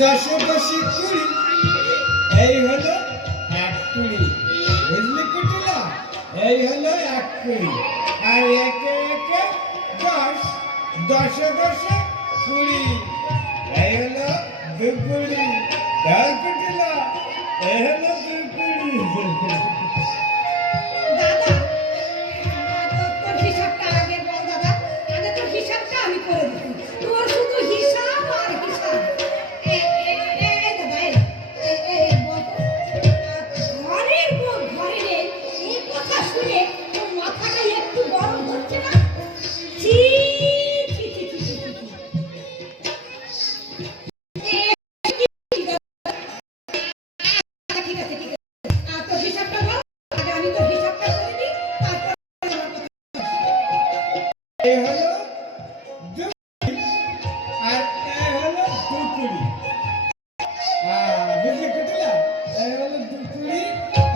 দশে দশে কুড়ি, এই হলো এক কুড়ি, বুঝলি কুটিলা? এই হলো এক কুড়ি, আর একে একে 10, দশে দশে কুড়ি, এই হলো দু কুড়ি। তাই কুটিলা, এই হলো দু কুড়ি। দাদা তোর হিসাবটা আগে বল দাদা, আগে তোর হিসাবটা আমি করে দিচ্ছি। তোর শুধু হিসাব আর হিসাব। ঘরের বউ ঘরে নেই, এই কথা শুনে তোর মাথাটা একটু গরম হচ্ছে না? ছি ছি ছি ছি ছি ছি। ঠিক আছে ঠিক আছে, তোর হিসাবটা বল, আগে আমি তোর হিসাবটা করে দিই, তারপর এই হলো দু কুড়ি, আর এই হলো দু কুড়ি। বুঝলি কুটিলা? এই হলো দু কুড়ি,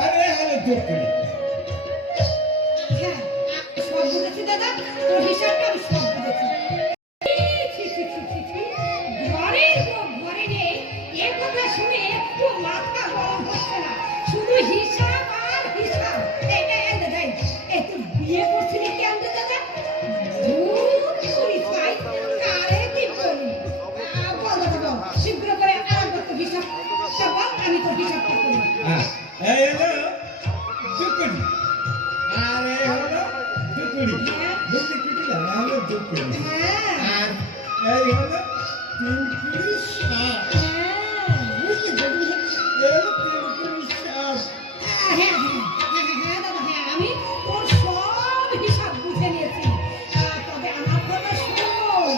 আর এই হলো দু কুড়ি। হ্যাঁ সব বুঝেছি দাদা, তোর হিসাবটা আমি সব বুঝেছি। ছি, ছি, ছি, ছি, ছি। ঘরের বউ ঘরে নেই, এ কথা শুনে একটু মাথা গরম হচ্ছে না? শুধু হিসাব আর হিসাব। এই দাদা, এই তুই বিয়ে করছিলি কেন রে দাদা? ধুর, করিস ভাই, কারে কি বলি? বল দাদা বল, শীঘ্র করে আরেকবার তোর হিসাবটা বল, আমি তোর হিসাবটা করি। এই হলো দু কুড়ি, আর এই হলো দু কুড়ি। বুঝলি কুটিলা? এই হলো দু কুড়ি, হ্যাঁ আর এই হলো 3 কুড়ি 60। বুঝলি কুটিলা? এই হলো 3 কুড়ি 60। হ্যাঁ দাদা, হ্যাঁ আমি তোর সব হিসাব বুঝে নিয়েছি। তবে আমার কথা শোন,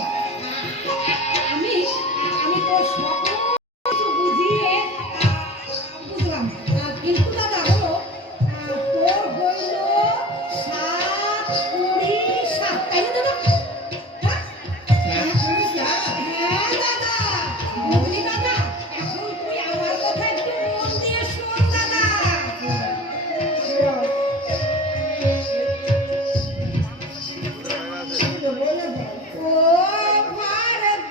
আমি আমি তোর সকল কিছু বুঝিয়ে বুঝলাম, কিন্তু দাদা হলো তোর হইল 7 20 7, তাই না দাদা? হ্যাঁ 7 কুড়ি 60। হ্যাঁ দাদা, বুঝলি দাদা? এখন তুই আমার কথা একটু মন দিয়ে শোন দাদা। ও ভারত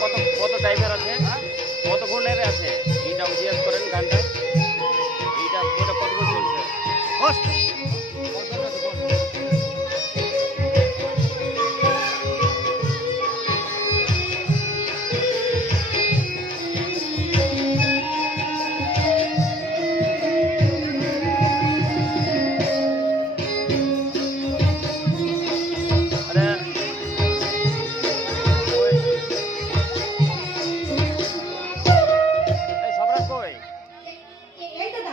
কত কত টাইপের আছে, কত ঘন্টার আছে, এইটা জিজ্ঞেস করেন গানটা, এইটা ওটা কত ঘন্টা চলছে? আরে এই সবরাজ কই? এই দাদা,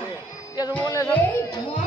এ তো বললে সব এই ঘর